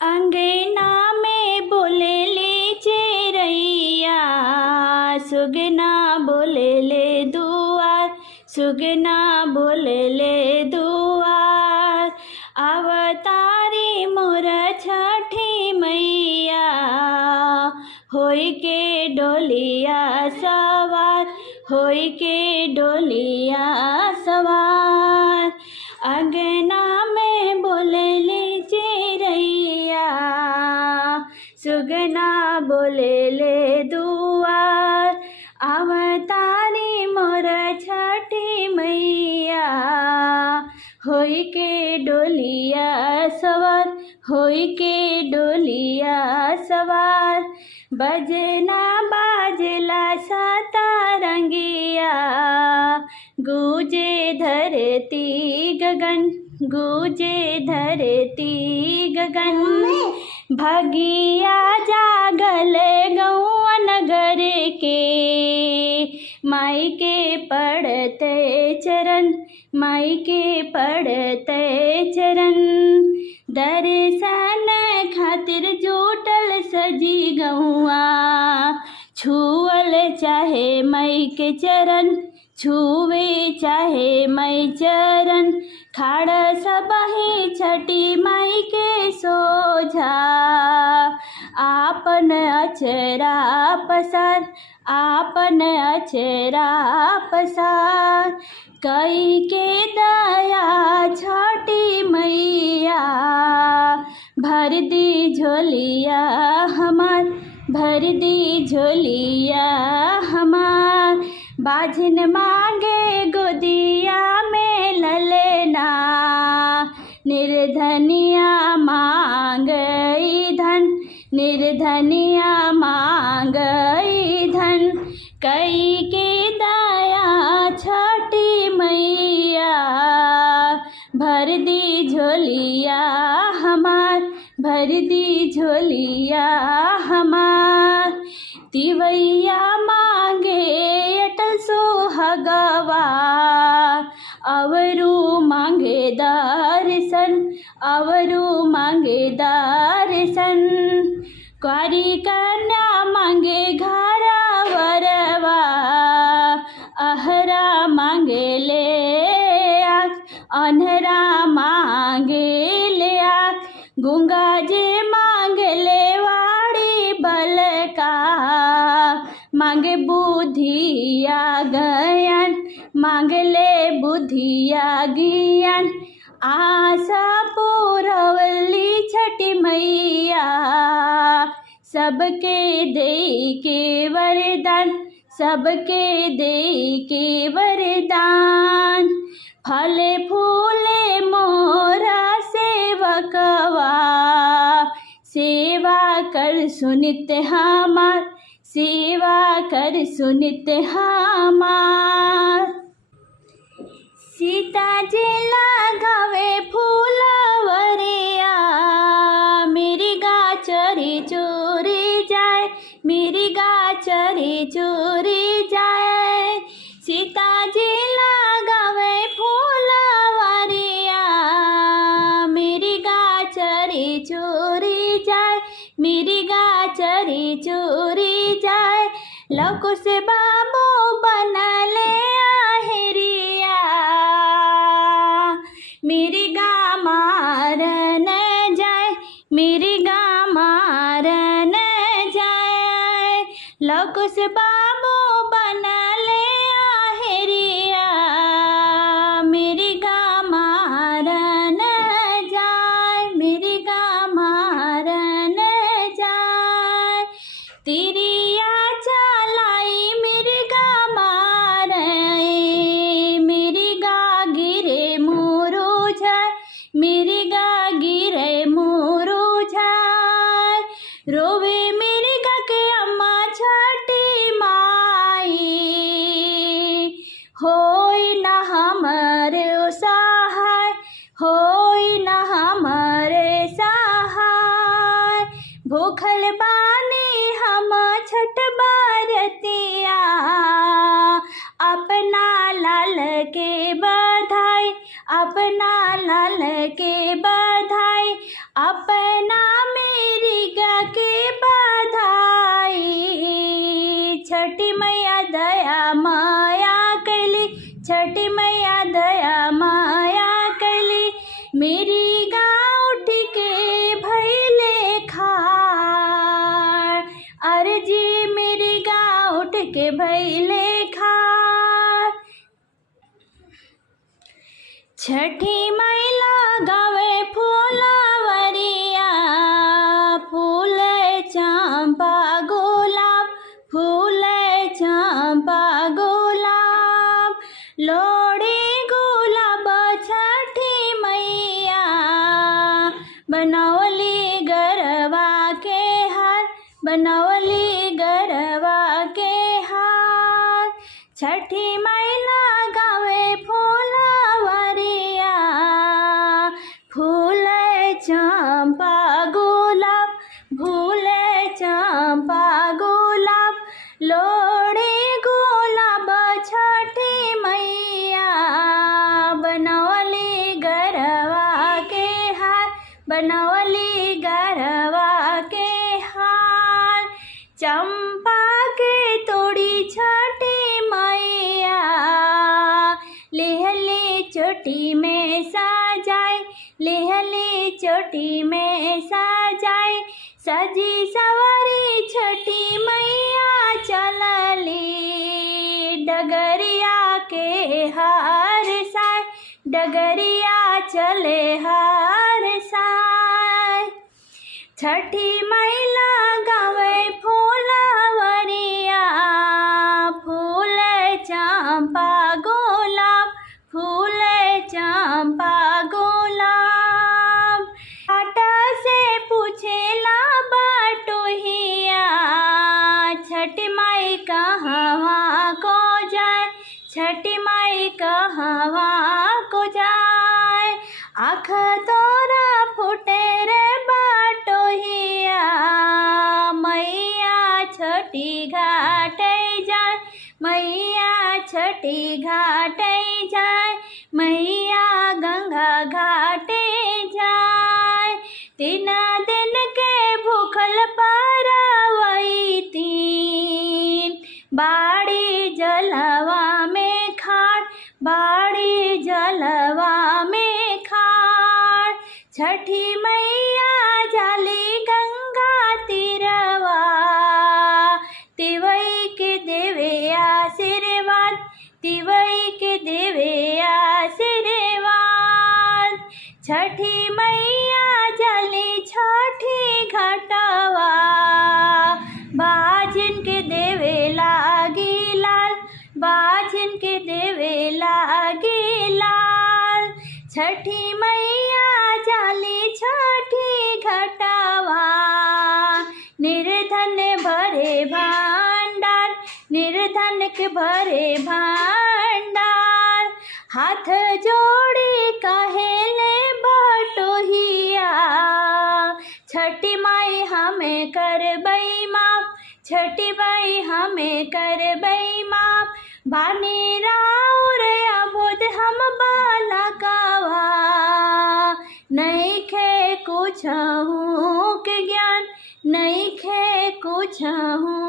अंगना में बोले ले चिरैया, सुगना बोले ले दुआर, सुगना बोले ले दुआर। अवतारी मोर छठी मैया, होई के डोलिया सवार, होई के डोलिया सवार। अंगना में बोले ले चिरैया, सुगना बोले ले दुआर। अवतारी मोर छठी मैया, होई के डोलिया सवार, होई के डोलिया सवार। बजना बाजला सतरंगिया, गूंजे धरती गगन, गूंजे धरती गगन। भगिया जागल गौआ नगर के, माई के पड़ते चरण, माई के पड़ते चरण। दर्शन खातिर जुटल सजी गौआ, छुअल चाहे माई के चरण, छुवे चाहे माई चरण। खाड़ सबही छठी माई के सोझा, आपन अचरा पसार, आपन अचरा पसार। कई के दया छठी मैया, भर दी झोलिया हमार, भर दी झोलिया हमार। बाझिन मांगे गोदिया में ललना, निर्धनिया मांगई धन, निर्धनिया मांगई धन। कई के दया छठी मैया, भर दी झोलिया हमार, भर दी झोलिया हमार। तिवैया मांगे अटल सुहागवा, अवरू मांगे दर्शन, अवरू मांगे दर्शन। क्वारी कन्या मांगे घर वरवा, अहरा मांगे ले आँख, अन्हरा मांगे ले आँख। गूंगा जे मांगे ले वाड़ी बलका, मांगे बुद्धिया ज्ञान, मांगले बुद्धिया ज्ञान। आशा पूरवली छठी मैया, सबके दे के वरदान, सबके दे के वरदान। फले फूले मोरा सेवकवा, सेवा कर सुनित हमार, सेवा कर सुनित हमार। सीता जी लगावे फूलवरिया, मेरी गाचरी चोरी जाए, मेरी गाचरी चोरी जाए। सीता जी लगावे फूलवरिया, मेरी गाचरी चोरी जाए, मेरी गाचरी चोरी जाए। लौको से बाबू बनले आहेरिया, मेरी गा मारन जाए, मेरी गा मारन जाए। लौको से बाबू बनले आहेरिया, मेरी गा मारन जाए, मेरी गा मारन जाए। तिरिया चलाई मेरी गा मारे, मेरी गा गिरे मुरझाए, मेरी गा गिरे मुरझाए। रोवे मेरी गा के अम्मा छठी माई, होई न हमरे सहाय, होई न हमरे सहाय। भूखल बानी हम छठ बरतिया, अपना लाल के बधाई, अपना लाल के बधाई। अपना के बधाई। छठी मैया दया माया कैली, छठी मैया दया माया कैली। मेरी गाँव उठ के भैले खाड़, अर्जी मेरी गाँव उठ के भैले खाड़। छठी मैया गावे फूलवरिया, फूल चंपा गुलाब, फूल चंपा गुलाब। लोड़ी गुलाब छठी मैया, बनौली गरवा के हार, बनौली गरवा के हार। छठी मैया गावे फूलवरिया, फूल चंपा गुलाब, फूल चंपा गुलाब। लोड़ी गुलाब छठी मैया, बनौली गरवा के हार, बनौली गरवा के हार। चंपा के तोड़ी छठी मैया, लेहली चोटी में सजाए, लेहली चोटी में सजाए। सजी सवारी छठी मैया चलली, डगरिया के हर साय, डगरिया चले हर साय। छठी मैया गावे फूलवरिया, फूल चंपा गुलाब, फूल चंपा गुलाब। आटा से पूछेला बटोहिया, छठी माई कहवा को जाए, छठी माई कहवा को जाए। आँख तोरा फूटे रे बटोहिया, मैया छठी घाटे जाए, मैया छठी घाटे जाए, मैया गंगा घाटे जाए। 3 दिन के भूखल परवई तीन, बाड़ी जलवा में खाड़, बाड़ी जलवा में खाड़। छठी मैया जाली गंगा तीरवा, तिवई के देवे आशीर्वाद, तिवई के देवे आशीर्वाद। छठी मैया जाली छठी घाटवा, बाजिन के देवे लागी लाल, बाजिन के देवे लागी लाल। छठी मैया जाली छठी घाटवा, निर्धन भरे भांडार, निर्धन के भरे भांडार। हाथ जोड़ी कहेले बटोहिया, छठी माई हमें करबई माफ, छठी माई हमें करबई माफ। बानी राउर अबोध हम बालकवा, नइखे कुछहु के ज्ञान, नइखे कुछहु